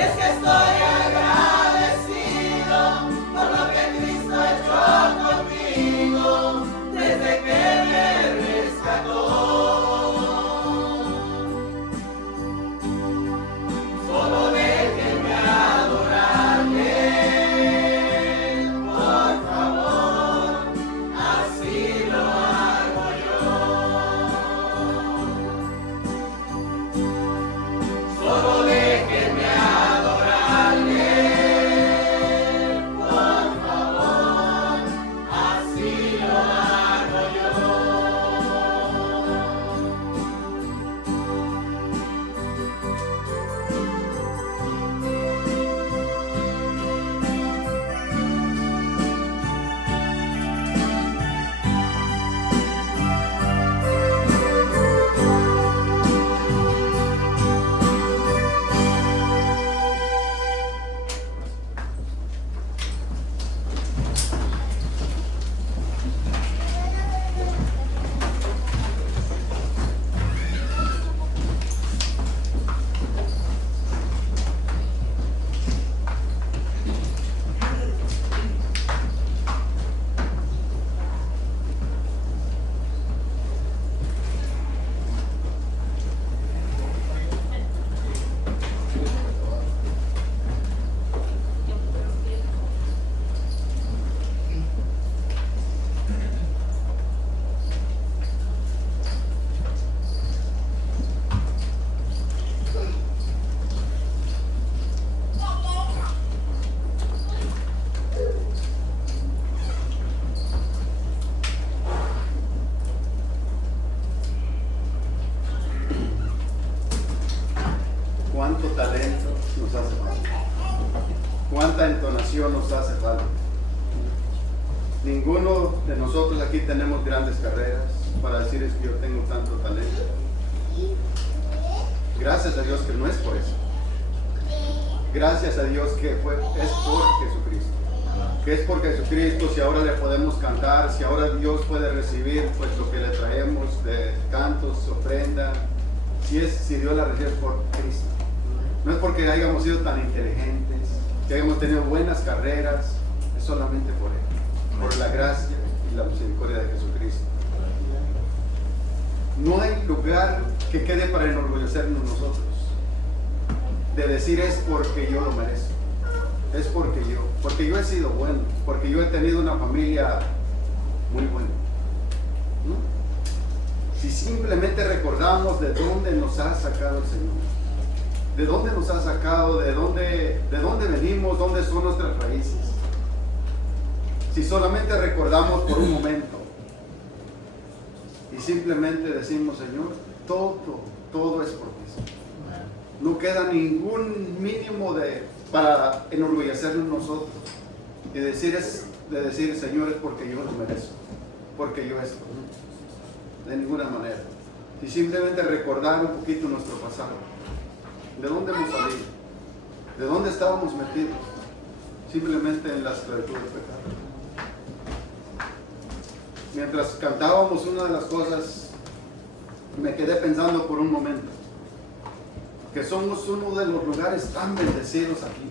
es que estoy agradecido por lo que Cristo ha hecho conmigo desde que me rescató. Solo déjenme adorarle, por favor, así lo hago yo. Solo déjenme adorarle, por favor, así lo hago yo. ¿Cuánto talento nos hace falta? ¿Cuánta entonación nos hace falta? Ninguno de nosotros aquí tenemos grandes carreras para decir es que yo tengo tanto talento. Gracias a Dios que no es por eso. Gracias a Dios que es por Jesucristo. Que es por Jesucristo, si ahora le podemos cantar, si ahora Dios puede recibir pues lo que le traemos de cantos, ofrenda, si Dios la recibe por Cristo. No es porque hayamos sido tan inteligentes, que hayamos tenido buenas carreras, es solamente por Él, por la gracia y la misericordia de Jesucristo. No hay lugar que quede para enorgullecernos nosotros, de decir es porque yo lo merezco, es porque yo he sido bueno, porque yo he tenido una familia muy buena. ¿No? Si simplemente recordamos de dónde nos ha sacado el Señor, de dónde nos ha sacado, de dónde venimos, dónde son nuestras raíces. Si solamente recordamos por un momento y simplemente decimos, Señor, todo es por ti. No queda ningún mínimo para enorgullecernos nosotros y decir, Señor, es porque yo lo merezco, porque yo esto. De ninguna manera. Y simplemente recordar un poquito nuestro pasado. ¿De dónde hemos salido? ¿De dónde estábamos metidos? Simplemente en la esclavitud del pecado. Mientras cantábamos, una de las cosas, me quedé pensando por un momento, que somos uno de los lugares tan bendecidos aquí,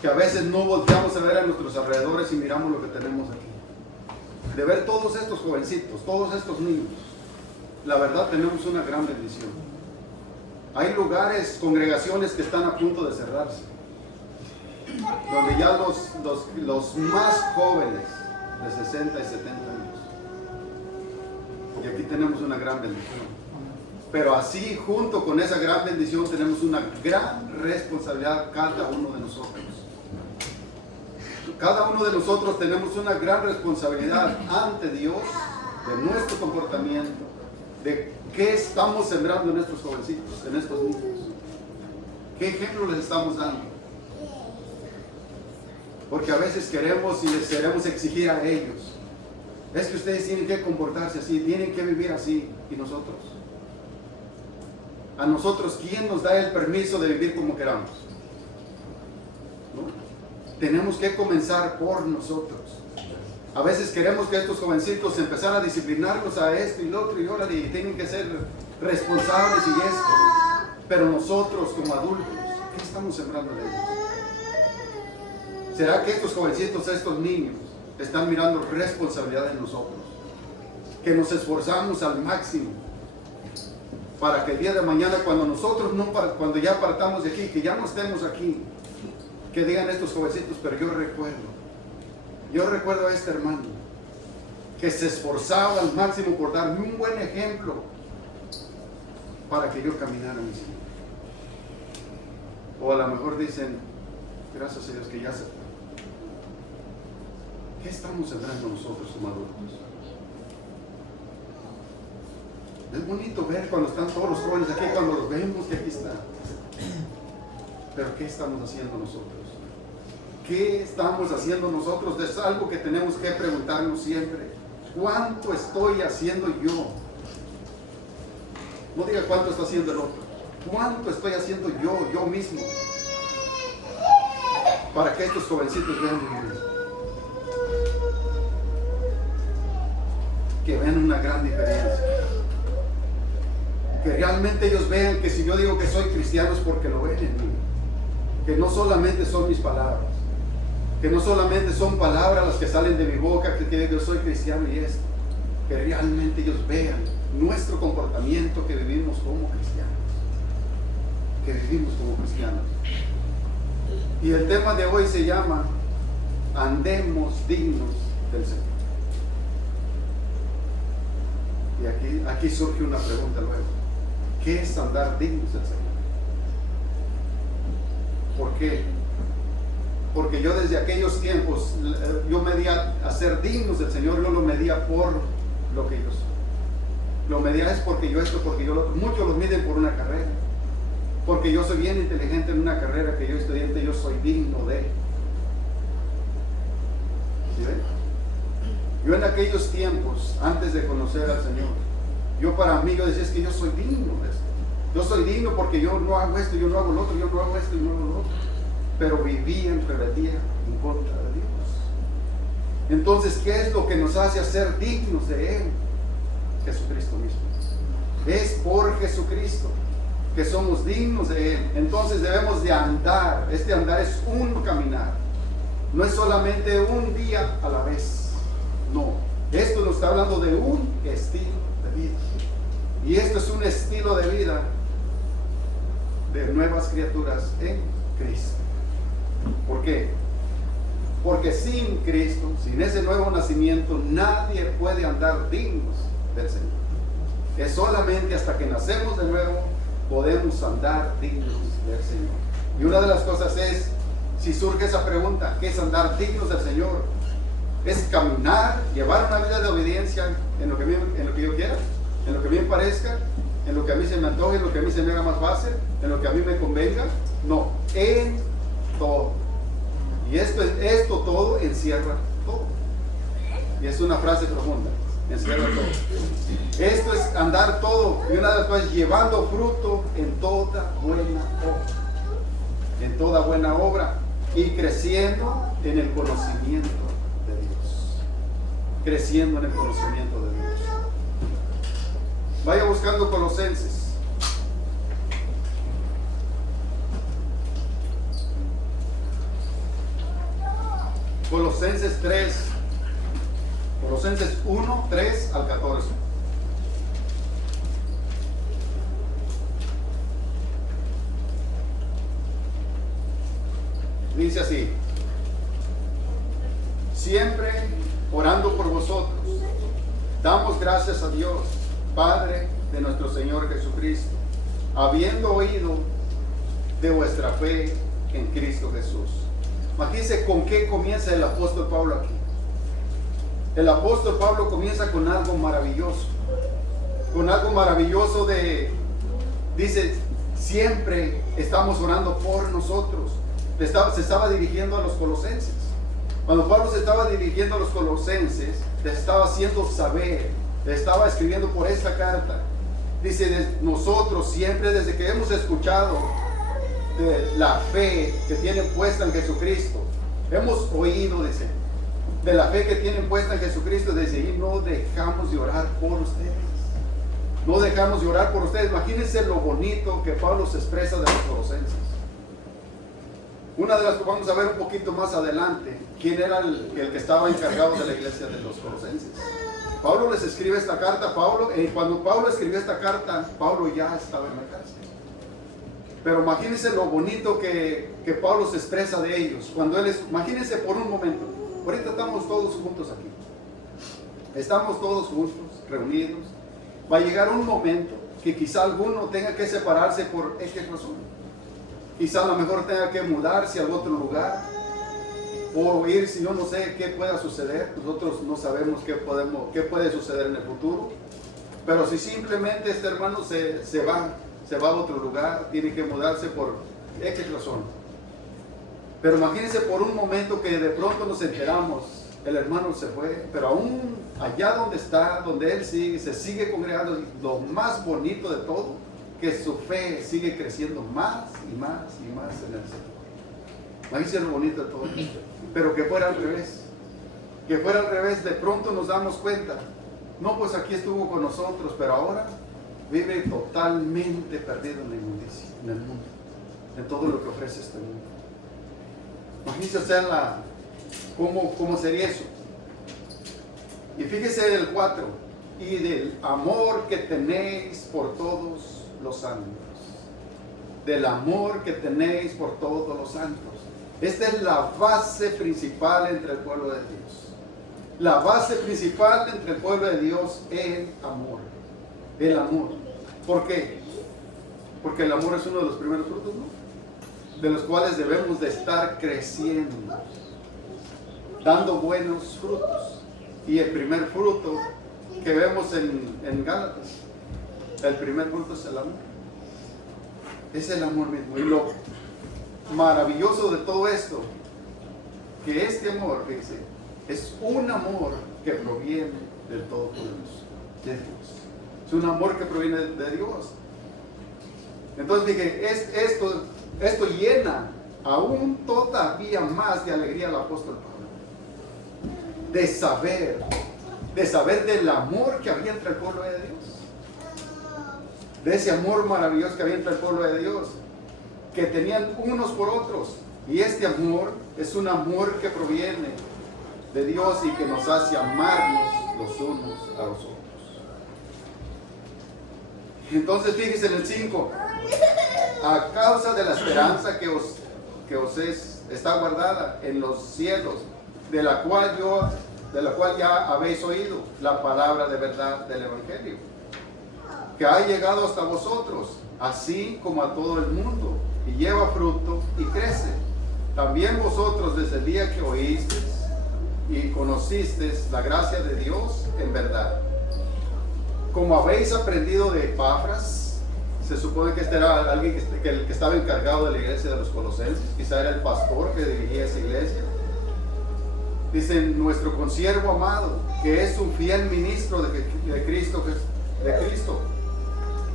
que a veces no volteamos a ver a nuestros alrededores y miramos lo que tenemos aquí. De ver todos estos jovencitos, todos estos niños, la verdad tenemos una gran bendición. Hay lugares, congregaciones que están a punto de cerrarse, donde ya los más jóvenes de 60 y 70 años, y aquí tenemos una gran bendición. Pero así, junto con esa gran bendición, tenemos una gran responsabilidad cada uno de nosotros. Cada uno de nosotros tenemos una gran responsabilidad ante Dios de nuestro comportamiento, de qué estamos sembrando en estos jovencitos, en estos niños. ¿Qué ejemplo les estamos dando? Porque a veces queremos y les queremos exigir a ellos. Es que ustedes tienen que comportarse así, tienen que vivir así. ¿Y nosotros? A nosotros, ¿quién nos da el permiso de vivir como queramos? ¿No? Tenemos que comenzar por nosotros. A veces queremos que estos jovencitos empezaran a disciplinarlos a esto y lo otro y ahora y tienen que ser responsables y esto. Pero nosotros como adultos, ¿Qué estamos sembrando en ellos? ¿Será que estos jovencitos, estos niños, están mirando responsabilidad en nosotros? Que nos esforzamos al máximo para que el día de mañana, cuando nosotros cuando ya partamos de aquí, que ya no estemos aquí, que digan estos jovencitos, pero yo recuerdo a este hermano que se esforzaba al máximo por darme un buen ejemplo para que yo caminara mi Señor. O a lo mejor dicen, gracias a Dios que ya se fue. ¿Qué estamos sembrando nosotros como adultos? Es bonito ver cuando están todos los jóvenes aquí, cuando los vemos que aquí están. Pero ¿qué estamos haciendo nosotros? ¿Qué estamos haciendo nosotros? Es algo que tenemos que preguntarnos siempre. ¿Cuánto estoy haciendo yo? No diga cuánto está haciendo el otro. ¿Cuánto estoy haciendo yo mismo? Para que estos jovencitos vean que vean una gran diferencia. Que realmente ellos vean que si yo digo que soy cristiano es porque lo ven en mí. Que no solamente son mis palabras. Que no solamente son palabras las que salen de mi boca, que yo soy cristiano y esto. Que realmente ellos vean nuestro comportamiento, que vivimos como cristianos. Que vivimos como cristianos. Y el tema de hoy se llama andemos dignos del Señor. Y aquí surge una pregunta luego. ¿Qué es andar dignos del Señor? ¿Por qué? Porque yo desde aquellos tiempos, yo medía a ser dignos del Señor, yo lo medía por lo que yo soy. Lo medía es porque yo esto, porque yo lo otro. Muchos los miden por una carrera. Porque yo soy bien inteligente en una carrera que yo estudiante, yo soy digno de. ¿Sí ven? Yo en aquellos tiempos, antes de conocer al Señor, yo para mí, yo decía, es que yo soy digno de esto. Yo soy digno porque yo no hago esto, yo no hago lo otro, yo no hago esto y no hago lo otro. Pero vivía en rebeldía en contra de Dios. Entonces, ¿qué es lo que nos hace ser dignos de Él? Jesucristo mismo. Es por Jesucristo que somos dignos de Él. Entonces debemos de andar. Este andar es un caminar. No es solamente un día a la vez. No. Esto nos está hablando de un estilo de vida. Y esto es un estilo de vida de nuevas criaturas en Cristo. ¿Por qué? Porque sin Cristo, sin ese nuevo nacimiento, nadie puede andar dignos del Señor. Es solamente hasta que nacemos de nuevo podemos andar dignos del Señor. Y una de las cosas es, si surge esa pregunta, ¿qué es andar dignos del Señor? Es caminar, llevar una vida de obediencia en lo que yo quiera, en lo que a mí me parezca, en lo que a mí se me antoje, en lo que a mí se me haga más fácil, en lo que a mí me convenga. No, en todo. Y esto todo encierra todo. Y es una frase profunda. Encierra todo. Esto es andar todo. Y una de las cosas, llevando fruto en toda buena obra. En toda buena obra. Y creciendo en el conocimiento de Dios. Creciendo en el conocimiento de Dios. Vaya buscando Colosenses. Colosenses 3. Colosenses 1, 3 al 14. Dice así: siempre orando por vosotros, damos gracias a Dios, Padre de nuestro Señor Jesucristo, habiendo oído de vuestra fe en Cristo Jesús. Imagínense con qué comienza el apóstol Pablo aquí. El apóstol Pablo comienza con algo maravilloso. Con algo maravilloso dice, siempre estamos orando por nosotros. Se estaba dirigiendo a los colosenses. Cuando Pablo se estaba dirigiendo a los colosenses, les estaba haciendo saber, les estaba escribiendo por esta carta. Dice, nosotros siempre, desde que hemos escuchado de la fe que tienen puesta en Jesucristo, hemos oído, dice, de la fe que tienen puesta en Jesucristo, desde ahí no dejamos de orar por ustedes. No dejamos de orar por ustedes. Imagínense lo bonito que Pablo se expresa de los colosenses. Una de las que vamos a ver un poquito más adelante, quién era el que estaba encargado de la iglesia de los colosenses. Pablo les escribe esta carta. Cuando Pablo escribió esta carta, Pablo ya estaba en la cárcel. Pero imagínense lo bonito que Pablo se expresa de ellos. Imagínense por un momento, ahorita estamos todos juntos aquí. Estamos todos juntos, reunidos. Va a llegar un momento que quizá alguno tenga que separarse por X razón. Quizá a lo mejor tenga que mudarse a otro lugar o irse, yo no sé qué pueda suceder. Nosotros no sabemos qué puede suceder en el futuro. Pero si simplemente este hermano se va a otro lugar, tiene que mudarse por X razón. Pero imagínense por un momento que de pronto nos enteramos, el hermano se fue, pero aún allá donde está, donde él se sigue congregando. Lo más bonito de todo, que su fe sigue creciendo más y más y más en el Señor. Imagínense lo bonito de todo esto. Pero que fuera al revés. Que fuera al revés, de pronto nos damos cuenta. No, pues aquí estuvo con nosotros, pero ahora vive totalmente perdido en la inmundicia, en el mundo, en todo lo que ofrece este mundo. Imagínense cómo sería eso. Y fíjese del 4, y del amor que tenéis por todos los santos. Del amor que tenéis por todos los santos. Esta es la base principal entre el pueblo de Dios. La base principal entre el pueblo de Dios es el amor. El amor. ¿Por qué? Porque el amor es uno de los primeros frutos, ¿no? De los cuales debemos de estar creciendo, dando buenos frutos. Y el primer fruto que vemos en Gálatas, el primer fruto es el amor. Es el amor mismo. Y lo maravilloso de todo esto, que este amor, fíjense, es un amor que proviene del Todopoderoso, de Dios. Es un amor que proviene de Dios. Entonces dije, esto llena aún todavía más de alegría al apóstol Pablo. De saber del amor que había entre el pueblo de Dios. De ese amor maravilloso que había entre el pueblo de Dios. Que tenían unos por otros. Y este amor es un amor que proviene de Dios y que nos hace amarnos los unos a los otros. Entonces fíjense en el 5, a causa de la esperanza que os está guardada en los cielos, de la cual ya habéis oído la palabra de verdad del Evangelio, que ha llegado hasta vosotros, así como a todo el mundo, y lleva fruto y crece. También vosotros desde el día que oísteis y conocisteis la gracia de Dios en verdad. Como habéis aprendido de Epafras, se supone que este era alguien que estaba encargado de la iglesia de los Colosenses, quizá era el pastor que dirigía esa iglesia. Dice, nuestro consiervo amado, que es un fiel ministro de Cristo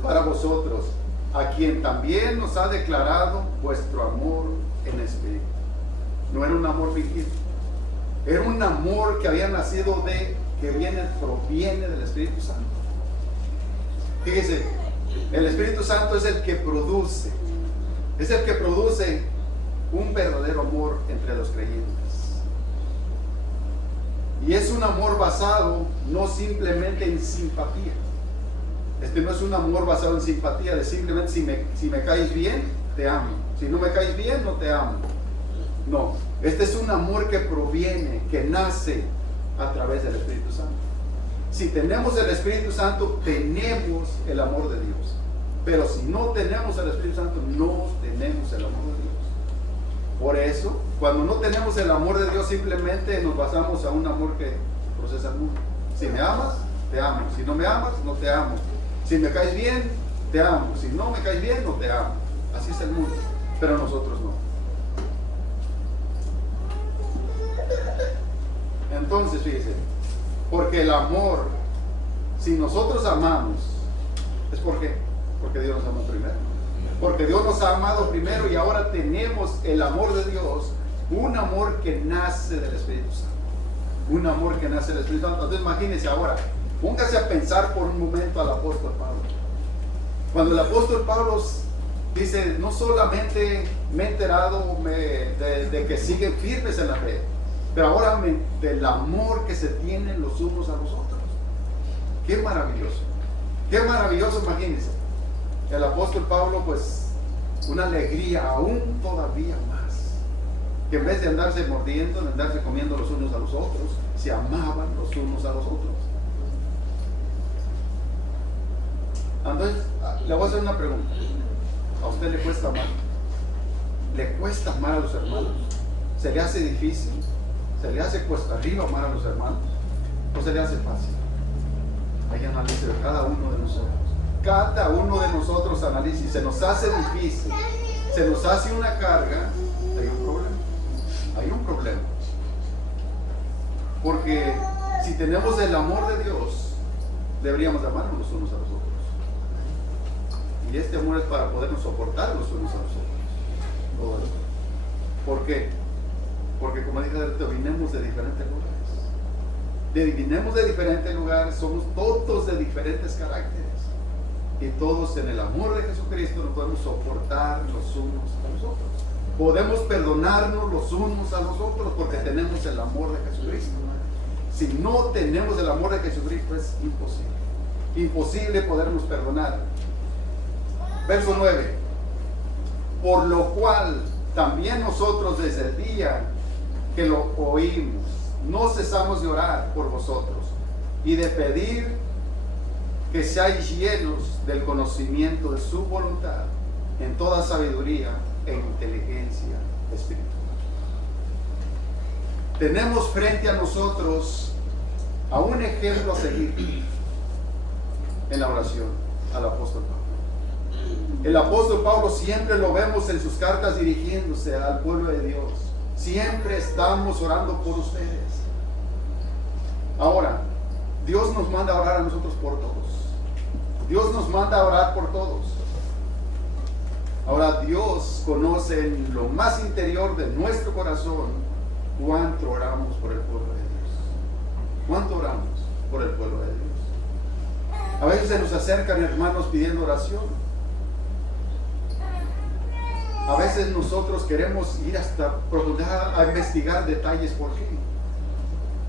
para vosotros, a quien también nos ha declarado vuestro amor en espíritu. No era un amor fingido, era un amor que había nacido proviene del Espíritu Santo. Fíjese, el Espíritu Santo es el que produce un verdadero amor entre los creyentes. Y es un amor basado no simplemente en simpatía. Este no es un amor basado en simpatía, de simplemente si me caes bien, te amo. Si no me caes bien, no te amo. No, este es un amor que proviene, que nace a través del Espíritu Santo. Si tenemos el Espíritu Santo, tenemos el amor de Dios. Pero si no tenemos el Espíritu Santo, no tenemos el amor de Dios. Por eso, cuando no tenemos el amor de Dios, simplemente nos basamos a un amor que procesa el mundo. Si me amas, te amo. Si no me amas, no te amo. Si me caes bien, te amo. Si no me caes bien, no te amo. Así es el mundo. Pero nosotros no. Entonces, fíjense, porque el amor, si nosotros amamos, ¿es por qué? Porque Dios nos amó primero. Porque Dios nos ha amado primero y ahora tenemos el amor de Dios, un amor que nace del Espíritu Santo. Un amor que nace del Espíritu Santo. Entonces imagínense ahora, póngase a pensar por un momento al apóstol Pablo. Cuando el apóstol Pablo Dice, no solamente me he enterado de que siguen firmes en la fe, pero ahora del amor que se tienen los unos a los otros. Qué maravilloso. Qué maravilloso, imagínense. El apóstol Pablo, pues, una alegría aún todavía más. Que en vez de andarse mordiendo, de andarse comiendo los unos a los otros, se amaban los unos a los otros. Entonces, le voy a hacer una pregunta. ¿A usted le cuesta amar? ¿Le cuesta amar a los hermanos? ¿Se le hace difícil? ¿Se le hace cuesta arriba amar a los hermanos? ¿O se le hace fácil? Ahí analice cada uno de nosotros. Cada uno de nosotros analice. Si se nos hace difícil, se nos hace una carga, hay un problema. Hay un problema. Porque si tenemos el amor de Dios, deberíamos amarnos los unos a los otros. Y este amor es para podernos soportar los unos a los otros. ¿Por qué? Porque como dije, vinimos de diferentes lugares. Vinimos de diferentes lugares, somos todos de diferentes caracteres. Y todos en el amor de Jesucristo nos podemos soportar los unos a los otros. Podemos perdonarnos los unos a los otros porque tenemos el amor de Jesucristo. Si no tenemos el amor de Jesucristo es imposible. Imposible podernos perdonar. Verso 9. Por lo cual también nosotros desde el día que lo oímos, no cesamos de orar por vosotros y de pedir que seáis llenos del conocimiento de su voluntad en toda sabiduría e inteligencia espiritual. Tenemos frente a nosotros a un ejemplo a seguir en la oración, al apóstol Pablo. El apóstol Pablo siempre lo vemos en sus cartas dirigiéndose al pueblo de Dios. Siempre estamos orando por ustedes. Ahora, Dios nos manda a orar a nosotros por todos. Dios nos manda a orar por todos. Ahora, Dios conoce en lo más interior de nuestro corazón cuánto oramos por el pueblo de Dios. ¿Cuánto oramos por el pueblo de Dios? A veces se nos acercan hermanos pidiendo oración. A veces nosotros queremos ir hasta profundidad a investigar detalles por qué.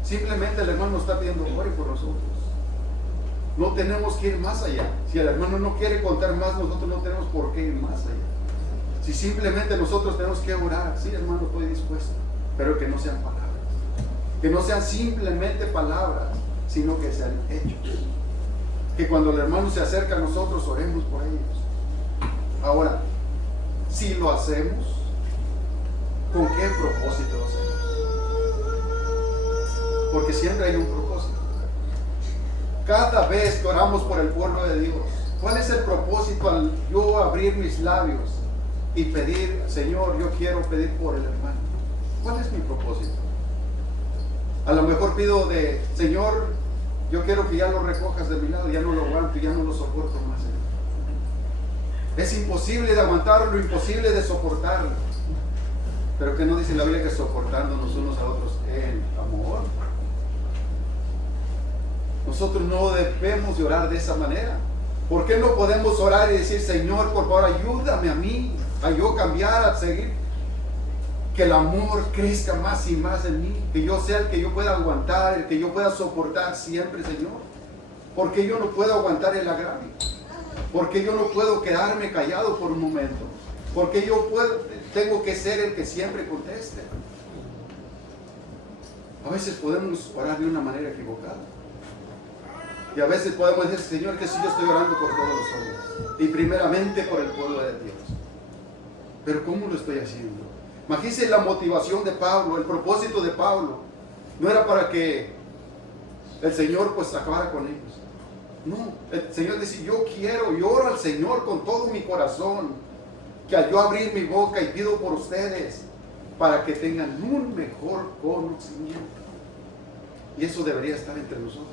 Simplemente el hermano está pidiendo ore por nosotros. No tenemos que ir más allá. Si el hermano no quiere contar más, nosotros no tenemos por qué ir más allá. Si simplemente nosotros tenemos que orar, sí hermano, estoy dispuesto, pero que no sean palabras. Que no sean simplemente palabras, sino que sean hechos. Que cuando el hermano se acerca a nosotros, oremos por ellos. Ahora, si lo hacemos, ¿con qué propósito lo hacemos? Porque siempre hay un propósito. Cada vez que oramos por el pueblo de Dios, ¿cuál es el propósito al yo abrir mis labios y pedir, Señor, yo quiero pedir por el hermano? ¿Cuál es mi propósito? A lo mejor pido Señor, yo quiero que ya lo recojas de mi lado, ya no lo aguanto, ya no lo soporto más. Es imposible de aguantarlo, imposible de soportarlo. Pero que no dice la Biblia que soportándonos unos a otros en amor. Nosotros no debemos de orar de esa manera. ¿Por qué no podemos orar y decir, Señor, por favor, ayúdame a mí, a yo cambiar, a seguir? Que el amor crezca más y más en mí. Que yo sea el que yo pueda aguantar, el que yo pueda soportar siempre, Señor. Porque yo no puedo aguantar el agravio. Porque yo no puedo quedarme callado por un momento. Porque yo tengo que ser el que siempre conteste. A veces podemos orar de una manera equivocada. Y a veces podemos decir, Señor, que si yo estoy orando por todos los hombres. Y primeramente por el pueblo de Dios. Pero ¿cómo lo estoy haciendo? Imagínense la motivación de Pablo, el propósito de Pablo. No era para que el Señor pues acabara con ellos. No, el Señor dice, yo oro al Señor con todo mi corazón, que al yo abrir mi boca y pido por ustedes, para que tengan un mejor conocimiento. Y eso debería estar entre nosotros.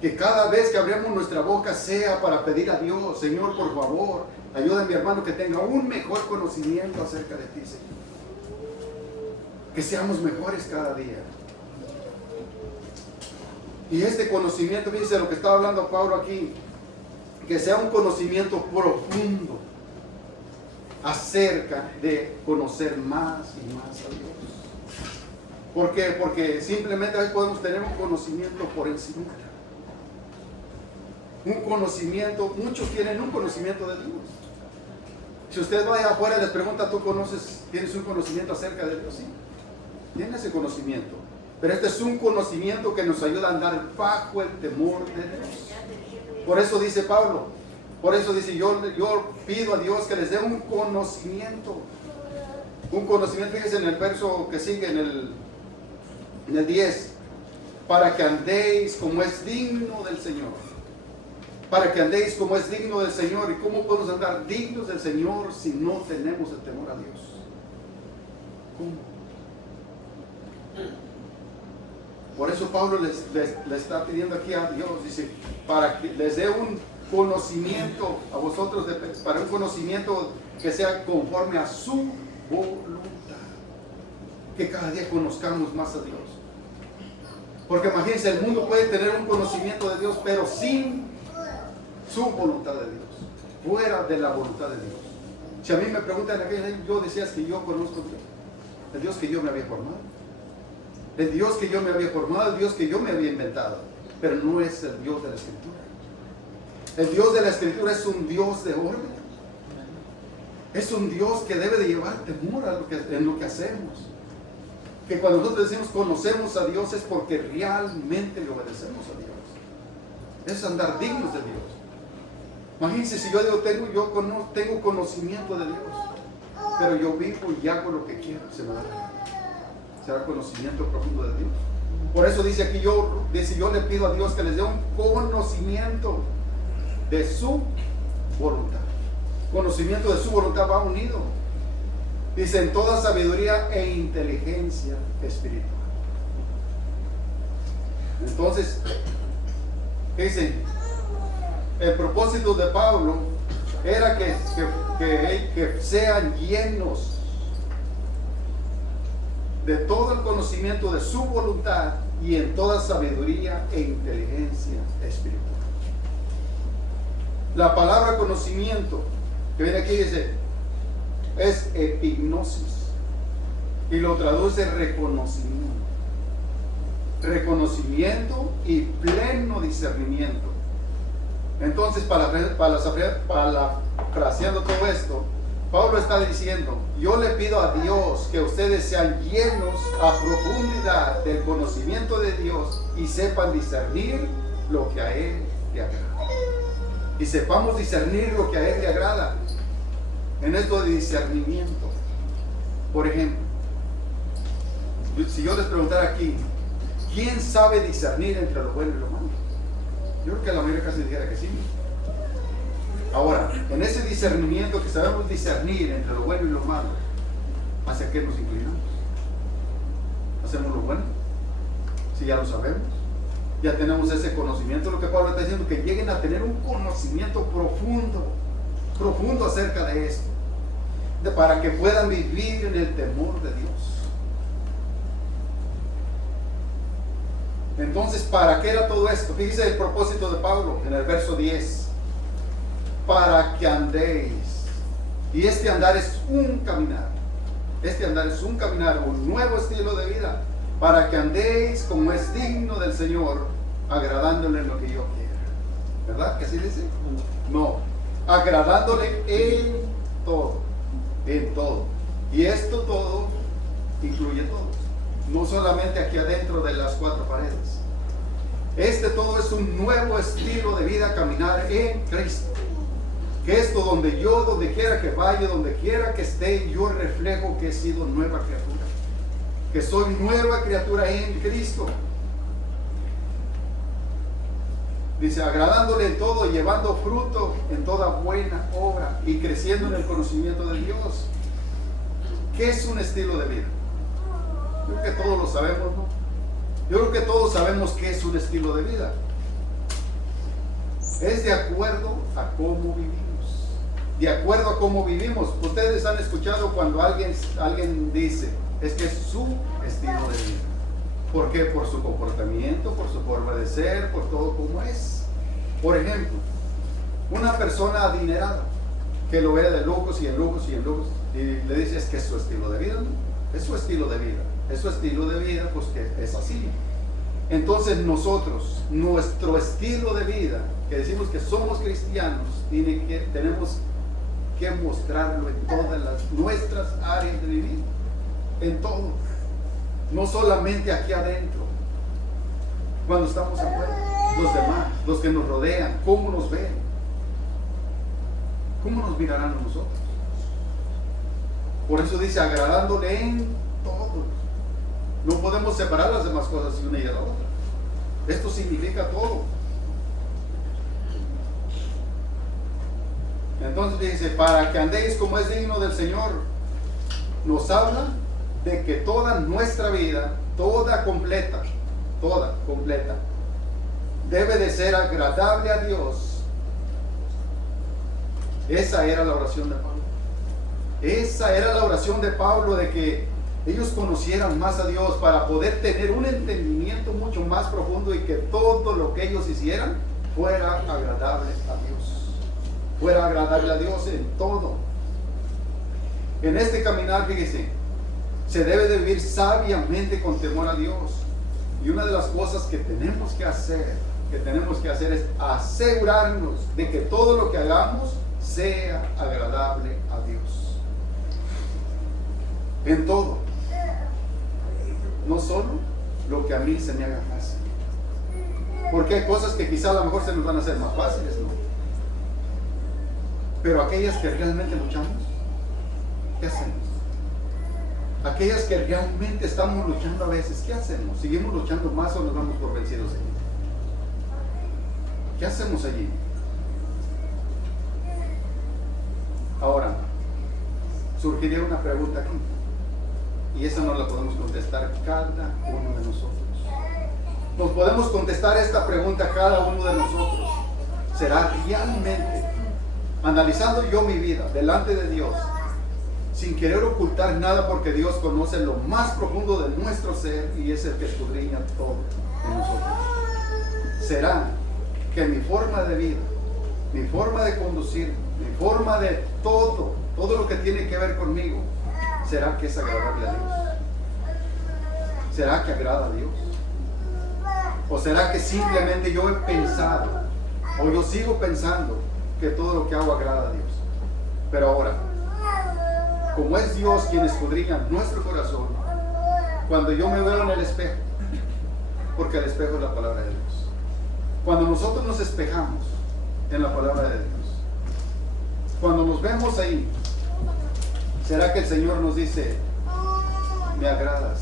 Que cada vez que abramos nuestra boca sea para pedir a Dios, Señor, por favor, ayuda a mi hermano que tenga un mejor conocimiento acerca de ti, Señor. Que seamos mejores cada día. Y este conocimiento, fíjense lo que estaba hablando Pablo aquí, que sea un conocimiento profundo, acerca de conocer más y más a Dios. ¿Por qué? Porque simplemente a veces podemos tener un conocimiento por encima. Un conocimiento, muchos tienen un conocimiento de Dios. Si usted va allá afuera y les pregunta, ¿tú tienes un conocimiento acerca de Dios? Sí, tiene ese conocimiento. Pero este es un conocimiento que nos ayuda a andar bajo el temor de Dios. Por eso dice Pablo, por eso dice, yo pido a Dios que les dé un conocimiento. Un conocimiento, fíjense en el verso que sigue, en el 10, para que andéis como es digno del Señor. Para que andéis como es digno del Señor. ¿Y cómo podemos andar dignos del Señor si no tenemos el temor a Dios? ¿Cómo? Por eso Pablo le está pidiendo aquí a Dios, dice, para que les dé un conocimiento a vosotros, para un conocimiento que sea conforme a su voluntad. Que cada día conozcamos más a Dios. Porque imagínense, el mundo puede tener un conocimiento de Dios, pero sin su voluntad de Dios, fuera de la voluntad de Dios. Si a mí me preguntan aquella, yo decía que yo conozco a Dios, el Dios que yo me había formado, el Dios que yo me había formado, el Dios que yo me había inventado, pero no es el Dios de la Escritura. El Dios de la Escritura es un Dios de orden, es un Dios que debe de llevar temor en lo que hacemos. Que cuando nosotros decimos conocemos a Dios es porque realmente le obedecemos a Dios. Es andar dignos de Dios. Imagínense si yo digo, tengo conocimiento de Dios, pero yo vivo y hago lo que quiero, será conocimiento profundo de Dios. Por eso dice aquí, yo le pido a Dios que les dé un conocimiento de su voluntad. Conocimiento de su voluntad va unido. Dice, en toda sabiduría e inteligencia espiritual. Entonces, dice, el propósito de Pablo era que sean llenos de todo el conocimiento de su voluntad y en toda sabiduría e inteligencia espiritual. La palabra conocimiento que viene aquí dice es epignosis y lo traduce reconocimiento. Reconocimiento y pleno discernimiento. Entonces, parafraseando todo esto, Pablo está diciendo, yo le pido a Dios que ustedes sean llenos a profundidad del conocimiento de Dios y sepan discernir lo que a Él le agrada. Y sepamos discernir lo que a Él le agrada. En esto de discernimiento, por ejemplo, si yo les preguntara aquí, ¿quién sabe discernir entre lo bueno y lo malo? Yo creo que la mayoría casi dijera que sí. Ahora, en ese discernimiento que sabemos discernir entre lo bueno y lo malo, ¿hacia qué nos inclinamos? ¿Hacemos lo bueno? Si ya lo sabemos, ya tenemos ese conocimiento, lo que Pablo está diciendo, que lleguen a tener un conocimiento profundo acerca de esto, para que puedan vivir en el temor de Dios. Entonces, ¿para qué era todo esto? Fíjese el propósito de Pablo en el verso 10. Para que andéis. Y este andar es un caminar. Este andar es un caminar, un nuevo estilo de vida. Para que andéis como es digno del Señor, agradándole en lo que yo quiera. ¿Verdad? ¿Que así dice? No. Agradándole en todo. En todo. Y esto todo incluye todo. No solamente aquí adentro de las cuatro paredes. Este todo es un nuevo estilo de vida, caminar en Cristo. Que esto donde quiera que vaya, donde quiera que esté, yo reflejo que he sido nueva criatura. Que soy nueva criatura en Cristo. Dice, agradándole en todo, llevando fruto en toda buena obra y creciendo en el conocimiento de Dios. ¿Qué es un estilo de vida? Yo creo que todos lo sabemos, ¿no? Yo creo que todos sabemos qué es un estilo de vida. Es de acuerdo a cómo vivimos. De acuerdo a cómo vivimos. Ustedes han escuchado cuando alguien dice, es que es su estilo de vida. ¿Por qué? Por su comportamiento, por su forma de ser, por todo como es. Por ejemplo, una persona adinerada. que lo ve de lujos y en lujos y en lujos, y le dice, es que es su estilo de vida, ¿no? Es su estilo de vida. Es su estilo de vida, pues que es así. Entonces nosotros, nuestro estilo de vida, que decimos que somos cristianos, tenemos que mostrarlo en todas nuestras áreas de vivir, en todo, no solamente aquí adentro, cuando estamos afuera, los demás, los que nos rodean, cómo nos ven, cómo nos mirarán a nosotros. Por eso dice, agradándole en todo. No podemos separar las demás cosas de una y de la otra. Esto significa todo. Entonces dice, para que andéis como es digno del Señor, nos habla de que toda nuestra vida, toda completa, debe de ser agradable a Dios. Esa era la oración de Pablo. Esa era la oración de Pablo, de que ellos conocieran más a Dios para poder tener un entendimiento mucho más profundo y que todo lo que ellos hicieran fuera agradable a Dios. Fuera agradable a Dios en todo. En este caminar, fíjese, se debe de vivir sabiamente con temor a Dios. Y una de las cosas que tenemos que hacer es asegurarnos de que todo lo que hagamos sea agradable a Dios. En todo. No solo lo que a mí se me haga fácil. Porque hay cosas que quizá a lo mejor se nos van a hacer más fáciles, ¿no? Pero aquellas que realmente luchamos, ¿qué hacemos? Aquellas que realmente estamos luchando a veces, ¿qué hacemos? ¿Seguimos luchando más o nos damos por vencidos allí? ¿Qué hacemos allí? Ahora, surgiría una pregunta aquí. Y esa no la podemos contestar cada uno de nosotros. Nos podemos contestar esta pregunta cada uno de nosotros. ¿Será realmente, analizando yo mi vida delante de Dios, sin querer ocultar nada, porque Dios conoce lo más profundo de nuestro ser y es el que escudriña todo en nosotros? ¿Será que mi forma de vida, mi forma de conducir, mi forma de todo lo que tiene que ver conmigo, será que es agradable a Dios? ¿Será que agrada a Dios? ¿O será que simplemente yo he pensado, o yo sigo pensando, que todo lo que hago agrada a Dios? Pero ahora, como es Dios quien escudriña nuestro corazón, cuando yo me veo en el espejo, porque el espejo es la palabra de Dios, cuando nosotros nos espejamos en la palabra de Dios, cuando nos vemos ahí, ¿será que el Señor nos dice, me agradas,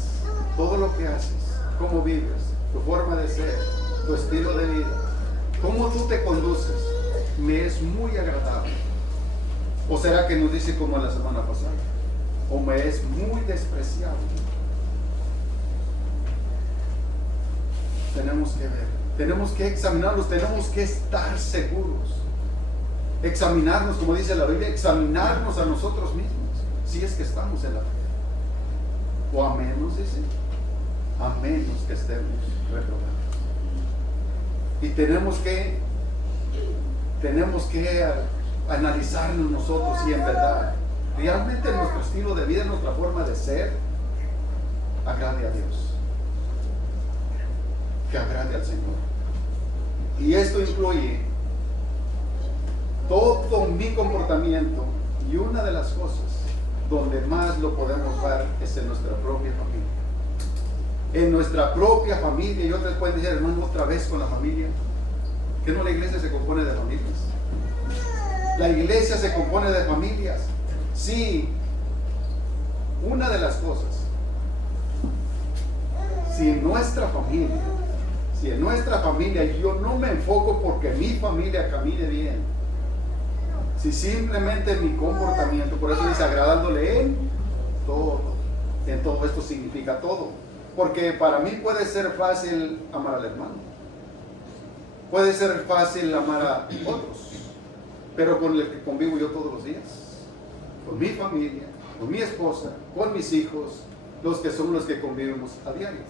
todo lo que haces, cómo vives, tu forma de ser, tu estilo de vida, cómo tú te conduces, me es muy agradable? ¿O será que nos dice como la semana pasada, o me es muy despreciable? Tenemos que ver, tenemos que examinarnos, tenemos que estar seguros, examinarnos, como dice la Biblia, examinarnos a nosotros mismos, si es que estamos en la fe, o a menos, dice, a menos que estemos reprobados. Y tenemos que analizarnos nosotros si en verdad, realmente nuestro estilo de vida, nuestra forma de ser, agrade a Dios, que agrade al Señor. Y esto incluye todo mi comportamiento, y una de las cosas donde más lo podemos ver es en nuestra propia familia. En nuestra propia familia. Y otros pueden decir, hermano, otra vez con la familia. ¿Que no la iglesia se compone de familias? La iglesia se compone de familias. Sí, una de las cosas, si en nuestra familia yo no me enfoco porque mi familia camine bien, si simplemente mi comportamiento, por eso dice agradándole en todo esto significa todo, porque para mí puede ser fácil amar al hermano, puede ser fácil amar a otros, pero con el que convivo yo todos los días, con mi familia, con mi esposa, con mis hijos, los que son los que convivimos a diario.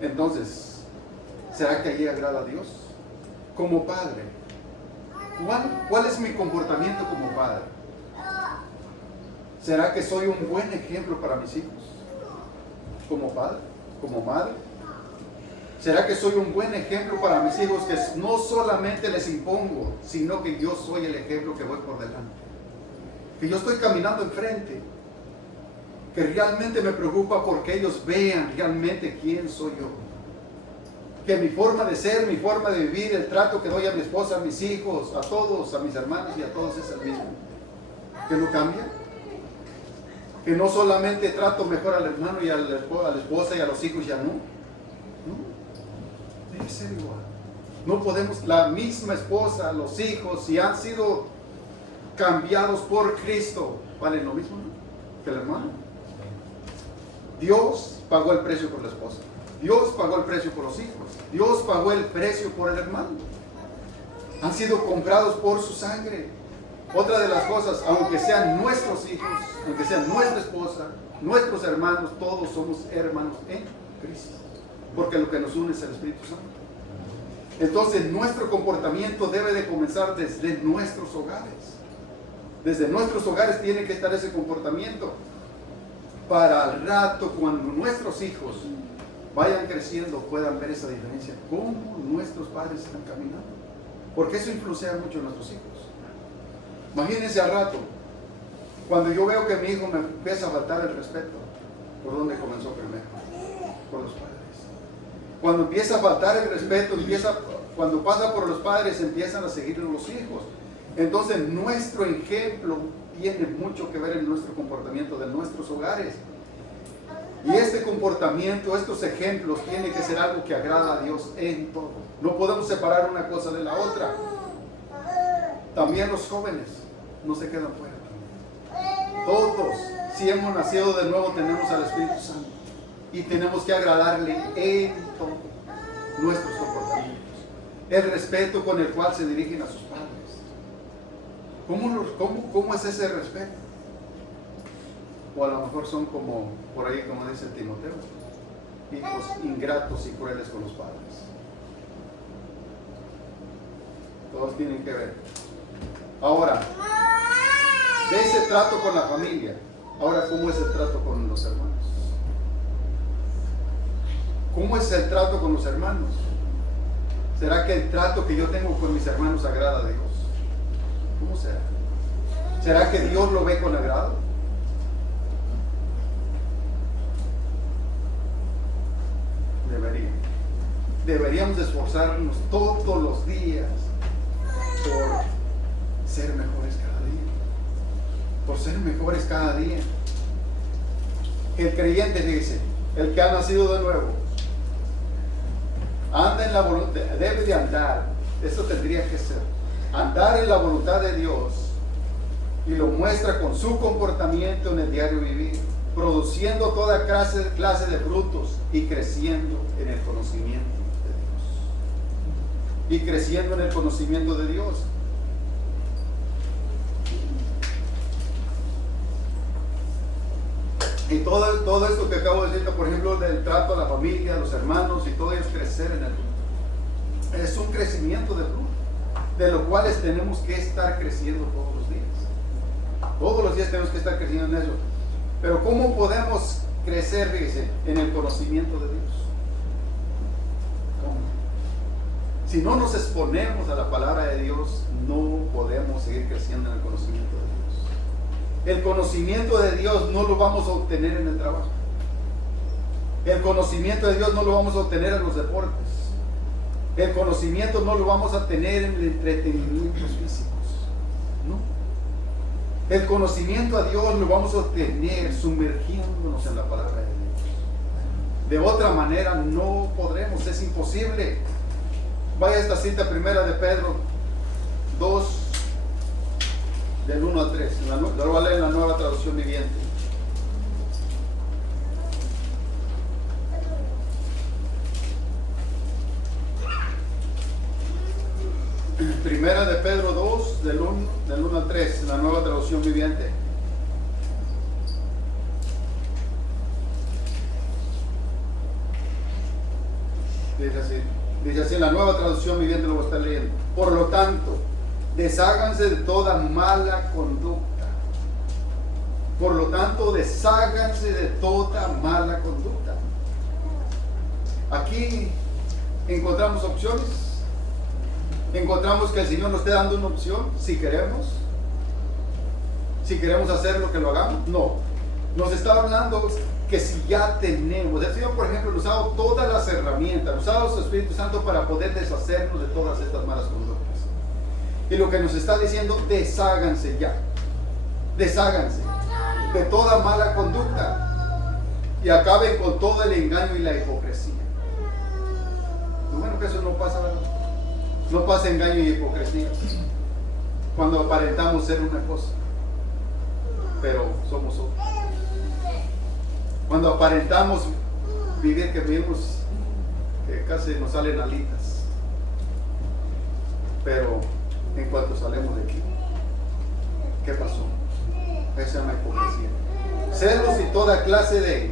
Entonces, ¿será que allí agrada a Dios? Como padre, ¿Cuál es mi comportamiento como padre? ¿Será que soy un buen ejemplo para mis hijos? ¿Como padre? ¿Como madre? ¿Será que soy un buen ejemplo para mis hijos, que no solamente les impongo, sino que yo soy el ejemplo que voy por delante? Que yo estoy caminando enfrente, que realmente me preocupa porque ellos vean realmente quién soy yo. Que mi forma de ser, mi forma de vivir, el trato que doy a mi esposa, a mis hijos, a todos, a mis hermanos y a todos es el mismo. Que no cambia. Que no solamente trato mejor al hermano y a la esposa y a los hijos, ya no. No, debe ser igual. No podemos, la misma esposa, los hijos, si han sido cambiados por Cristo, ¿valen lo mismo, no? Que el hermano? Dios pagó el precio por la esposa. Dios pagó el precio por los hijos. Dios pagó el precio por el hermano. Han sido comprados por su sangre. Otra de las cosas, aunque sean nuestros hijos, aunque sean nuestra esposa, nuestros hermanos, todos somos hermanos en Cristo. Porque lo que nos une es el Espíritu Santo. Entonces nuestro comportamiento debe de comenzar desde nuestros hogares. Desde nuestros hogares tiene que estar ese comportamiento. Para al rato, cuando nuestros hijos vayan creciendo, puedan ver esa diferencia, cómo nuestros padres están caminando, porque eso influencia mucho en nuestros hijos. Imagínense al rato, cuando yo veo que mi hijo me empieza a faltar el respeto, ¿por dónde comenzó primero? Por los padres. Cuando empieza a faltar el respeto, cuando pasa por los padres, empiezan a seguirlo los hijos. Entonces nuestro ejemplo tiene mucho que ver en nuestro comportamiento de nuestros hogares. Y este comportamiento, estos ejemplos, tiene que ser algo que agrada a Dios en todo. No podemos separar una cosa de la otra. También los jóvenes no se quedan fuera. Todos, si hemos nacido de nuevo, tenemos al Espíritu Santo. Y tenemos que agradarle en todo. Nuestros comportamientos. El respeto con el cual se dirigen a sus padres. ¿Cómo es ese respeto? O a lo mejor son como, por ahí como dice Timoteo, hijos ingratos y crueles con los padres. Todos tienen que ver. Ahora, de ese trato con la familia, ahora ¿cómo es el trato con los hermanos? ¿Cómo es el trato con los hermanos? ¿Será que el trato que yo tengo con mis hermanos agrada a Dios? ¿Cómo será? ¿Será que Dios lo ve con agrado? Deberíamos esforzarnos todos los días por ser mejores cada día. Por ser mejores cada día. El creyente, dice, el que ha nacido de nuevo, anda en la voluntad, debe de andar, eso tendría que ser, andar en la voluntad de Dios, y lo muestra con su comportamiento en el diario vivir, produciendo toda clase de frutos y creciendo en el conocimiento de Dios. Y creciendo en el conocimiento de Dios. Y todo esto que acabo de decir, por ejemplo, del trato a la familia, a los hermanos y todo ello, es crecer en el fruto. Es un crecimiento de fruto, de lo cual tenemos que estar creciendo todos los días. Todos los días tenemos que estar creciendo en eso. Pero ¿cómo podemos crecer, fíjese, en el conocimiento de Dios? ¿Cómo? Si no nos exponemos a la palabra de Dios, no podemos seguir creciendo en el conocimiento de Dios. El conocimiento de Dios no lo vamos a obtener en el trabajo. El conocimiento de Dios no lo vamos a obtener en los deportes. El conocimiento no lo vamos a tener en el entretenimiento físicos. No. El conocimiento a Dios lo vamos a obtener sumergiéndonos en la palabra de Dios. De otra manera no podremos, es imposible. Vaya esta cita primera de Pedro 2, del 1 al 3. Lo voy a leer en la Nueva Traducción Viviente. Primera de Pedro 2, del 1 al 3, en la Nueva Traducción Viviente. Dice así en la Nueva Traducción Viviente, lo voy a estar leyendo. Por lo tanto, desháganse de toda mala conducta. Por lo tanto, desháganse de toda mala conducta. Aquí encontramos opciones. Encontramos que el Señor nos esté dando una opción, si queremos. Si queremos hacer lo que lo hagamos. No. Nos está hablando que si ya tenemos. El Señor, por ejemplo, nos ha dado todas las herramientas. Nos ha dado su Espíritu Santo para poder deshacernos de todas estas malas conductas. Y lo que nos está diciendo, desháganse ya. Desháganse de toda mala conducta. Y acaben con todo el engaño y la hipocresía. Y bueno, que eso no pasa, ¿verdad? No pasa engaño y hipocresía cuando aparentamos ser una cosa, pero somos otra. Cuando aparentamos vivir que vivimos, que casi nos salen alitas, pero en cuanto salimos de aquí, ¿qué pasó? Esa es la hipocresía. Celos y toda clase de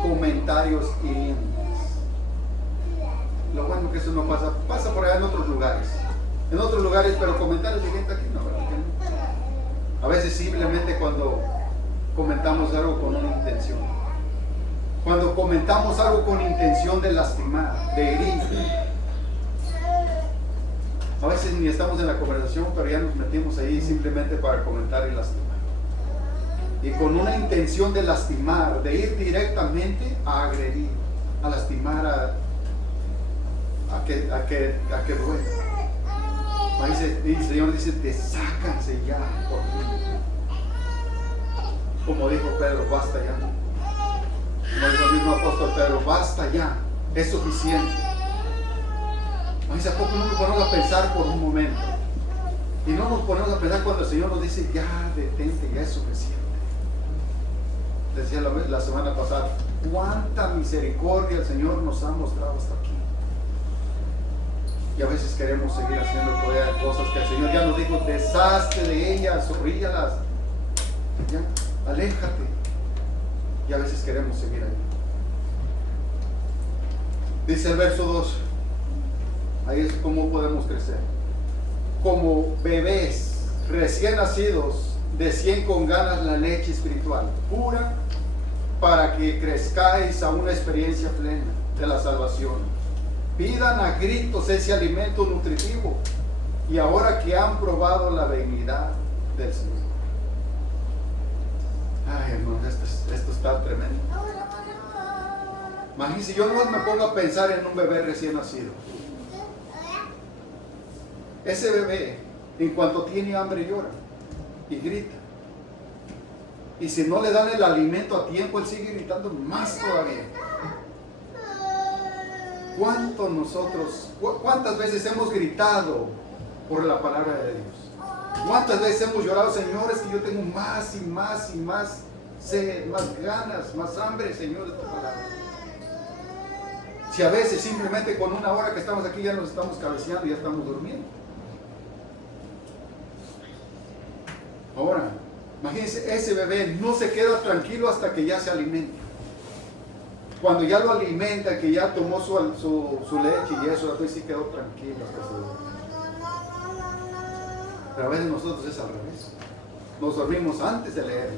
comentarios hirientes. Lo bueno que eso no pasa, pasa por allá en otros lugares. En otros lugares, pero comentarios de gente aquí no, ¿verdad? A veces simplemente cuando comentamos algo con una intención. Cuando comentamos algo con intención de lastimar, de herir. A veces ni estamos en la conversación, pero ya nos metimos ahí simplemente para comentar y lastimar. Y con una intención de lastimar, de ir directamente a agredir, a lastimar, a que duele. Ahí el Señor dice, desháganse ya, por fin. Como dijo Pedro, basta ya. Como dijo el mismo apóstol Pedro, basta ya, es suficiente. Dice, ¿a poco no nos ponemos a pensar por un momento? Y no nos ponemos a pensar cuando el Señor nos dice, ya detente, ya es suficiente. Decía la semana pasada, cuánta misericordia el Señor nos ha mostrado hasta aquí. Y a veces queremos seguir haciendo todavía cosas que el Señor ya nos dijo, deshazte de ellas, orríllalas, ya, aléjate. Y a veces queremos seguir ahí. Dice el verso 2, ahí es como podemos crecer. Como bebés recién nacidos, decían con ganas la leche espiritual, pura, para que crezcáis a una experiencia plena de la salvación. Pidan a gritos ese alimento nutritivo, y ahora que han probado la benignidad del Señor. Ay, hermanos, esto está tremendo. Imagínense, yo no me pongo a pensar en un bebé recién nacido. Ese bebé, en cuanto tiene hambre, llora y grita. Y si no le dan el alimento a tiempo, él sigue gritando más todavía. ¿Cuántas veces hemos gritado por la palabra de Dios? ¿Cuántas veces hemos llorado, Señor, es que yo tengo más y más y más sed, más ganas, más hambre, Señor, de tu palabra? Si a veces simplemente con una hora que estamos aquí ya nos estamos cabeceando y ya estamos durmiendo. Ahora, imagínense, ese bebé no se queda tranquilo hasta que ya se alimenta. Cuando ya lo alimenta, que ya tomó su leche y eso, después sí quedó tranquilo hasta se duerme. Pero a veces nosotros es al revés. Nos dormimos antes de leer.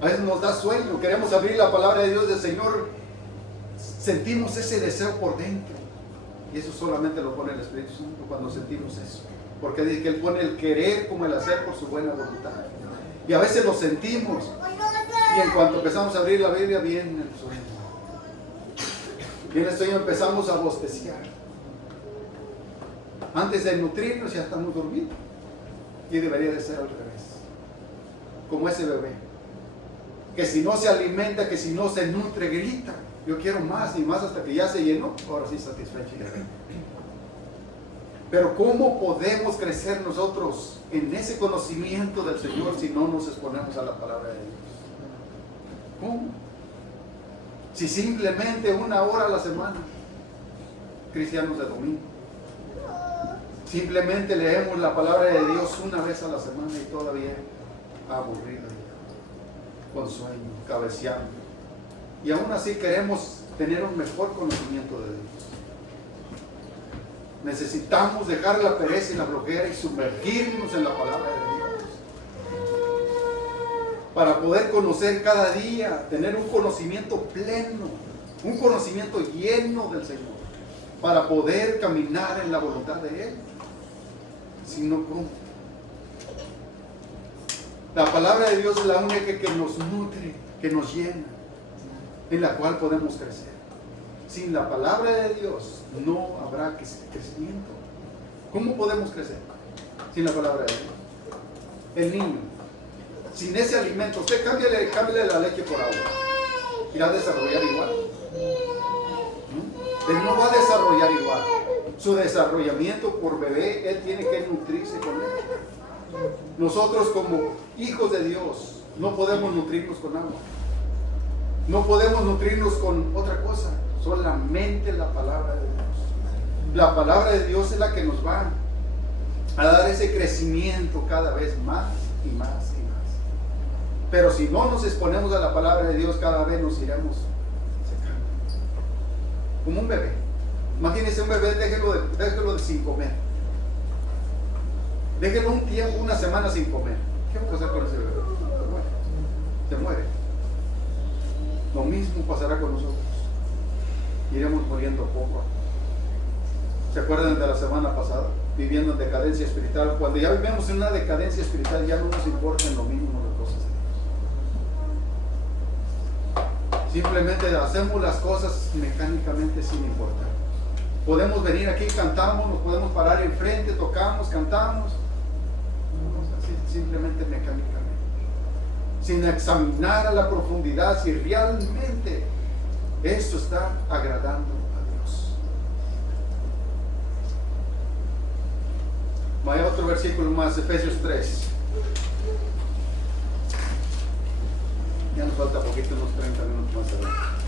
A veces nos da sueño, queremos abrir la palabra de Dios del Señor. Sentimos ese deseo por dentro. Y eso solamente lo pone el Espíritu Santo cuando sentimos eso. Porque dice que Él pone el querer como el hacer por su buena voluntad. Y a veces lo sentimos. Y en cuanto empezamos a abrir la Biblia, viene el sueño. Viene el sueño, empezamos a bosteciar. Antes de nutrirnos ya estamos durmiendo. Y debería de ser al revés. Como ese bebé. Que si no se alimenta, que si no se nutre, grita. Yo quiero más y más hasta que ya se llenó. Ahora sí satisfecho y ya. Pero ¿cómo podemos crecer nosotros en ese conocimiento del Señor si no nos exponemos a la palabra de Dios? ¿Cómo? Si simplemente una hora a la semana, cristianos de domingo, simplemente leemos la palabra de Dios una vez a la semana y todavía aburrido, con sueño, cabeceando. Y aún así queremos tener un mejor conocimiento de Dios. Necesitamos dejar la pereza y la flojera y sumergirnos en la palabra de Dios. Para poder conocer cada día, tener un conocimiento pleno, un conocimiento lleno del Señor. Para poder caminar en la voluntad de Él. Si no, ¿cómo? La palabra de Dios es la única que nos nutre, que nos llena, en la cual podemos crecer. Sin la palabra de Dios no habrá crecimiento. ¿Cómo podemos crecer? Sin la palabra de Dios. El niño, sin ese alimento, usted cámbiale la leche por agua. ¿Irá a desarrollar igual? ¿No? Él no va a desarrollar igual. Su desarrollamiento por bebé, él tiene que nutrirse con él. Nosotros como hijos de Dios no podemos nutrirnos con agua. No podemos nutrirnos con otra cosa. Solamente la palabra de Dios. La palabra de Dios es la que nos va a dar ese crecimiento cada vez más y más y más. Pero si no nos exponemos a la palabra de Dios, cada vez nos iremos secando. Como un bebé. Imagínense un bebé, déjelo de sin comer. Déjelo un tiempo, una semana sin comer. ¿Qué va a pasar con ese bebé? Se muere. Lo mismo pasará con nosotros. Iremos muriendo poco. ¿Se acuerdan de la semana pasada? Viviendo en decadencia espiritual. Cuando ya vivimos en una decadencia espiritual, ya no nos importan lo mínimo las cosas de Dios. Simplemente hacemos las cosas mecánicamente sin importar. Podemos venir aquí, cantamos, nos podemos parar enfrente, tocamos, cantamos. Así, simplemente mecánicamente. Sin examinar a la profundidad si realmente esto está agradando a Dios. Hay otro versículo más, Efesios 3. Ya nos falta poquito, unos 30 minutos más adelante.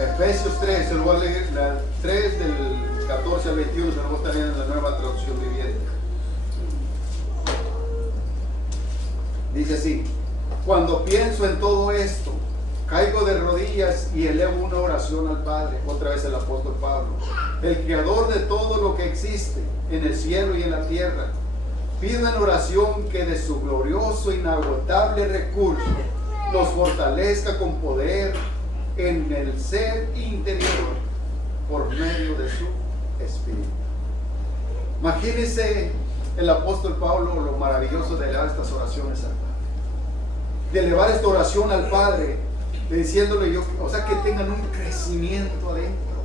Efesios 3, se lo voy a leer, la 3 del 14 al 21, se lo voy a estar leyendo en la Nueva Traducción Viviente. Dice así: cuando pienso en todo esto, caigo de rodillas y elevo una oración al Padre. Otra vez el apóstol Pablo, el creador de todo lo que existe en el cielo y en la tierra. Pido en oración que de su glorioso, inagotable recurso los fortalezca con poder en el ser interior por medio de su Espíritu. Imagínense el apóstol Pablo lo maravilloso de elevar estas oraciones al Padre. De elevar esta oración al Padre, diciéndole yo, o sea, que tengan un crecimiento adentro,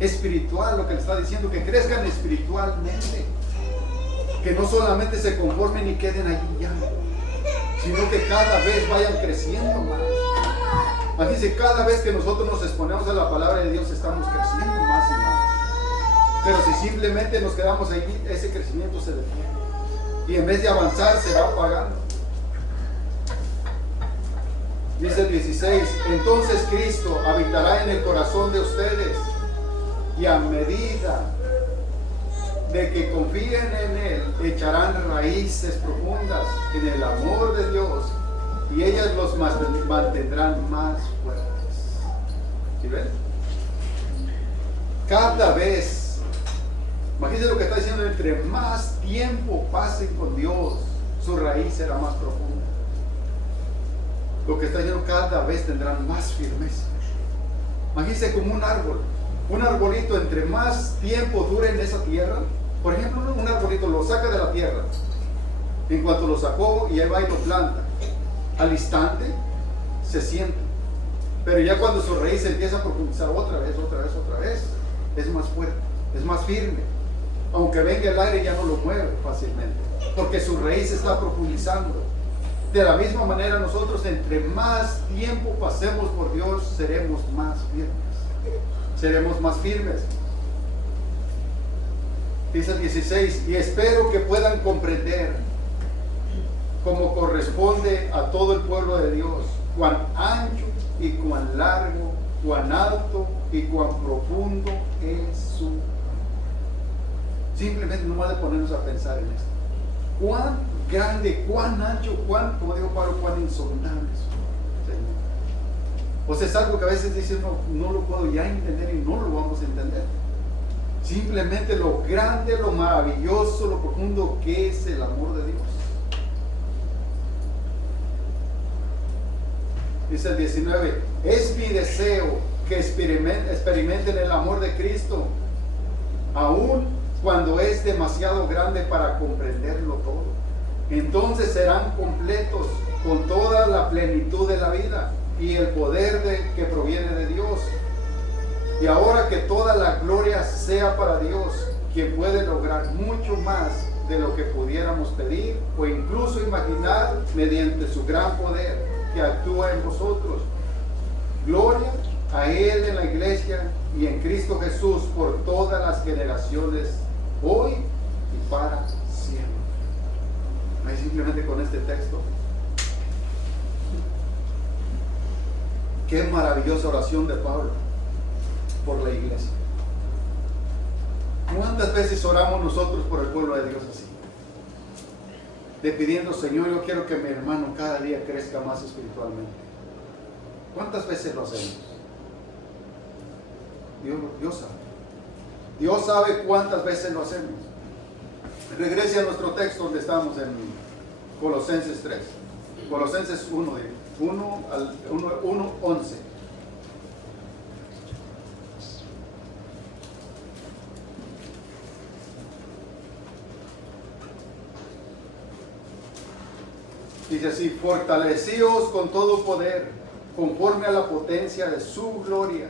espiritual, lo que le está diciendo, que crezcan espiritualmente, que no solamente se conformen y queden allí ya, sino que cada vez vayan creciendo más. Imagínense, cada vez que nosotros nos exponemos a la palabra de Dios, estamos creciendo más y más. Pero si simplemente nos quedamos ahí, ese crecimiento se detiene. Y en vez de avanzar, se va apagando. Dice el 16: entonces Cristo habitará en el corazón de ustedes, y a medida de que confíen en Él, echarán raíces profundas en el amor de Dios, y ellas los mantendrán más fuertes. ¿Sí ven? Cada vez, imagínense lo que está diciendo: entre más tiempo pasen con Dios, su raíz será más profunda. Lo que está diciendo, cada vez tendrán más firmeza. Imagínense como un árbol. Un arbolito, entre más tiempo dure en esa tierra. Por ejemplo, un arbolito lo saca de la tierra. En cuanto lo sacó, y ahí va y lo planta, al instante se siente. Pero ya cuando su raíz empieza a profundizar otra vez, es más fuerte, es más firme. Aunque venga el aire, ya no lo mueve fácilmente, porque su raíz está profundizando. De la misma manera, nosotros, entre más tiempo pasemos por Dios, seremos más firmes. Seremos más firmes. Dice el 16: y espero que puedan comprender, como corresponde a todo el pueblo de Dios, cuán ancho y cuán largo, cuán alto y cuán profundo es su amor. Simplemente nomás de ponernos a pensar en esto. Cuán grande, cuán ancho, cuán, como dijo Pablo, cuán insondable es su Señor. O sea, es algo que a veces dicen, no lo puedo ya entender y no lo vamos a entender. Simplemente lo grande, lo maravilloso, lo profundo que es el amor de Dios. Dice el 19, es mi deseo que experimenten el amor de Cristo, aun cuando es demasiado grande para comprenderlo todo. Entonces serán completos con toda la plenitud de la vida y el poder que proviene de Dios. Y ahora que toda la gloria sea para Dios, quien puede lograr mucho más de lo que pudiéramos pedir o incluso imaginar mediante su gran poder que actúa en vosotros. Gloria a Él en la iglesia y en Cristo Jesús por todas las generaciones, hoy y para siempre. Ahí simplemente con este texto. Qué maravillosa oración de Pablo por la iglesia. ¿Cuántas veces oramos nosotros por el pueblo de Dios así? De pidiendo, Señor, yo quiero que mi hermano cada día crezca más espiritualmente. ¿Cuántas veces lo hacemos? Dios sabe. Dios sabe cuántas veces lo hacemos. Regrese a nuestro texto donde estamos en Colosenses 3. Colosenses 1:11. Dice así: fortalecíos con todo poder, conforme a la potencia de su gloria,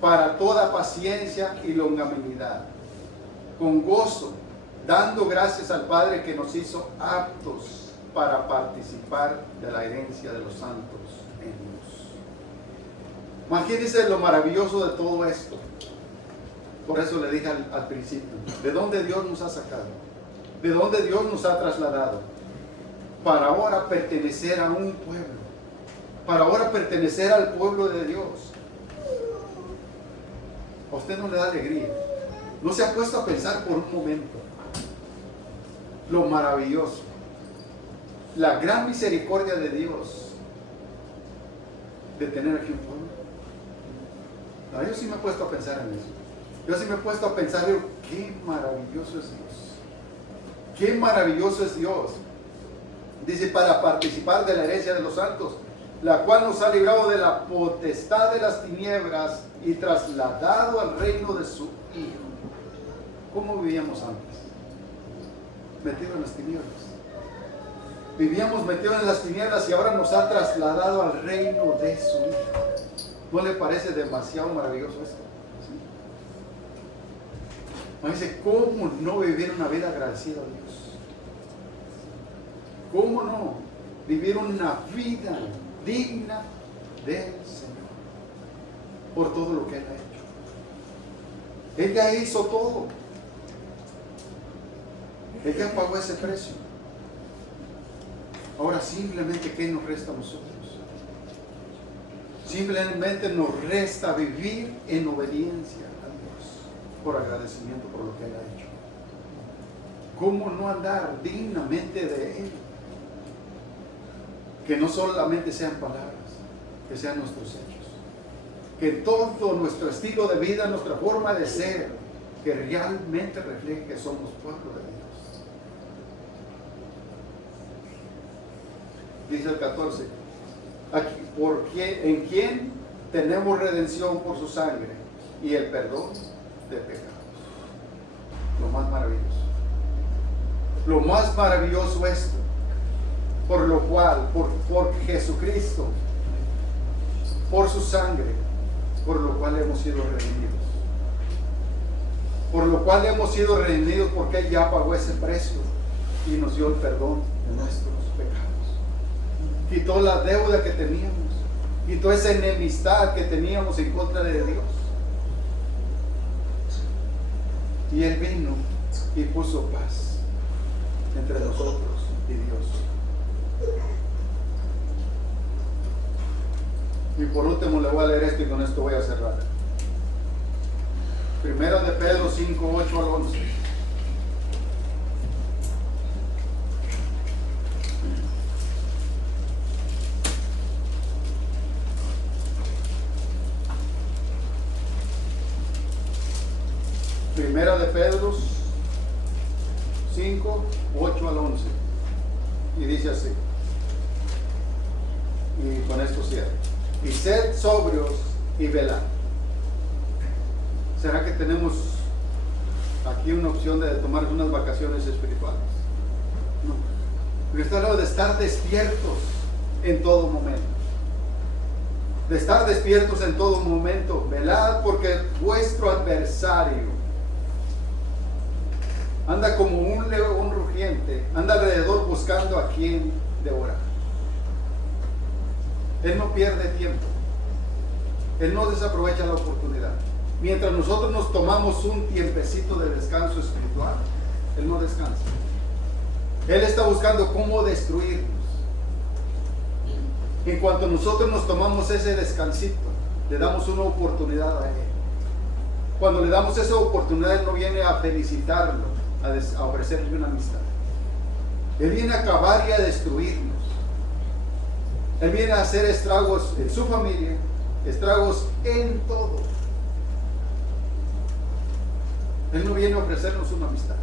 para toda paciencia y longanimidad, con gozo, dando gracias al Padre que nos hizo aptos para participar de la herencia de los santos en Dios. Imagínense lo maravilloso de todo esto. Por eso le dije al principio, ¿de dónde Dios nos ha sacado? ¿De dónde Dios nos ha trasladado? Para ahora pertenecer a un pueblo, para ahora pertenecer al pueblo de Dios. ¿A usted no le da alegría? ¿No se ha puesto a pensar por un momento lo maravilloso, la gran misericordia de Dios de tener aquí un pueblo? No, yo sí me he puesto a pensar en eso. Yo sí me he puesto a pensar, digo, qué maravilloso es Dios. Qué maravilloso es Dios. Dice, para participar de la herencia de los santos, la cual nos ha librado de la potestad de las tiniebras y trasladado al reino de su Hijo. ¿Cómo vivíamos antes? Metidos en las tinieblas. Vivíamos metidos en las tinieblas y ahora nos ha trasladado al reino de su Hijo. ¿No le parece demasiado maravilloso esto? ¿Sí? Me dice, ¿cómo no vivir una vida agradecida a Dios? ¿Cómo no vivir una vida digna del Señor por todo lo que Él ha hecho? Él ya hizo todo. Él ya pagó ese precio. Ahora simplemente, ¿qué nos resta a nosotros? Simplemente nos resta vivir en obediencia a Dios por agradecimiento por lo que Él ha hecho. ¿Cómo no andar dignamente de Él? Que no solamente sean palabras, que sean nuestros hechos. Que todo nuestro estilo de vida, nuestra forma de ser, que realmente refleje que somos pueblo de Dios. Dice el 14, aquí, en quien tenemos redención por su sangre y el perdón de pecados. Lo más maravilloso. Lo más maravilloso es esto. Por lo cual, por Jesucristo, por su sangre, por lo cual hemos sido redimidos. Por lo cual hemos sido redimidos porque Él ya pagó ese precio y nos dio el perdón de nuestros pecados. Quitó la deuda que teníamos, quitó esa enemistad que teníamos en contra de Dios. Y Él vino y puso paz entre nosotros y Dios. Y por último le voy a leer esto y con esto voy a cerrar. Primera de Pedro 5, 8 al 11. Primera de Pedro 5, 8 al 11. Y dice así. Y con esto cierro. Y sed sobrios y velad. ¿Será que tenemos aquí una opción de tomar unas vacaciones espirituales? No. Porque está hablando de estar despiertos en todo momento. De estar despiertos en todo momento. Velad, porque vuestro adversario anda como un león rugiente, anda alrededor buscando a quien devorar. Él no pierde tiempo. Él no desaprovecha la oportunidad. Mientras nosotros nos tomamos un tiempecito de descanso espiritual, Él no descansa. Él está buscando cómo destruirnos. En cuanto nosotros nos tomamos ese descansito, le damos una oportunidad a Él. Cuando le damos esa oportunidad, Él no viene a felicitarlo, a ofrecerle una amistad. Él viene a acabar y a destruirnos. Él viene a hacer estragos en su familia, estragos en todo. Él no viene a ofrecernos una amistad.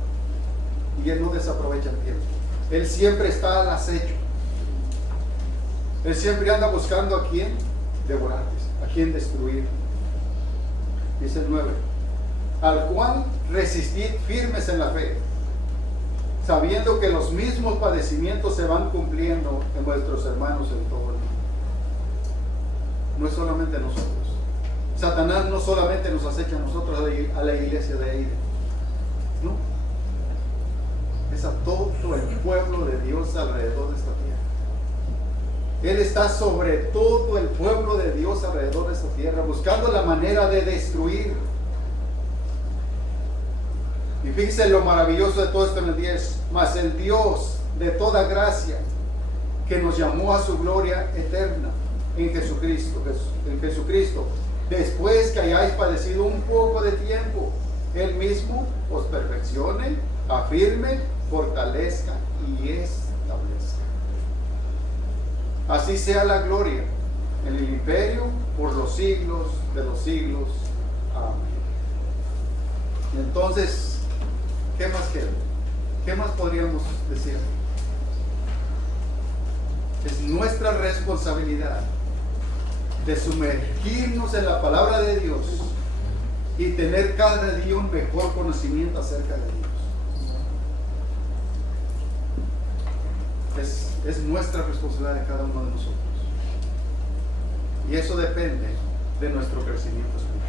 Y Él no desaprovecha el tiempo. Él siempre está al acecho. Él siempre anda buscando a quién devorar, a quién destruir. Dice el 9. Al cual resistid firmes en la fe, sabiendo que los mismos padecimientos se van cumpliendo en vuestros hermanos en todo el mundo. No es solamente nosotros. Satanás no solamente nos acecha a nosotros, a la iglesia de Aire. No. Es a todo el pueblo de Dios alrededor de esta tierra. Él está sobre todo el pueblo de Dios alrededor de esta tierra, buscando la manera de destruir. Y fíjense lo maravilloso de todo esto en el 10. Mas el Dios de toda gracia, que nos llamó a su gloria eterna en Jesucristo, después que hayáis padecido un poco de tiempo, Él mismo os perfeccione, afirme, fortalezca y establezca. Así sea la gloria en el imperio por los siglos de los siglos. Amén. Entonces, ¿qué más queda? ¿Qué más podríamos decir? Es nuestra responsabilidad de sumergirnos en la palabra de Dios y tener cada día un mejor conocimiento acerca de Dios. Es nuestra responsabilidad de cada uno de nosotros. Y eso depende de nuestro crecimiento espiritual.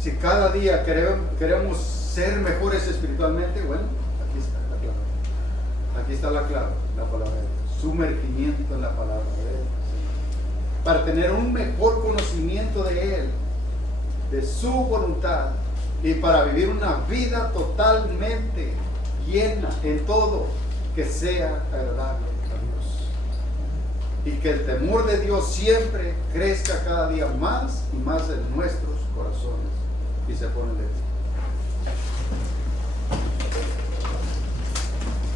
Si cada día queremos ser mejores espiritualmente, bueno, aquí está la clave. Aquí está la clave, la palabra de Dios. Sumergimiento en la palabra de Él. Para tener un mejor conocimiento de Él, de su voluntad, y para vivir una vida totalmente llena en todo, que sea agradable a Dios. Y que el temor de Dios siempre crezca cada día más y más en nuestros corazones y se pone de pie.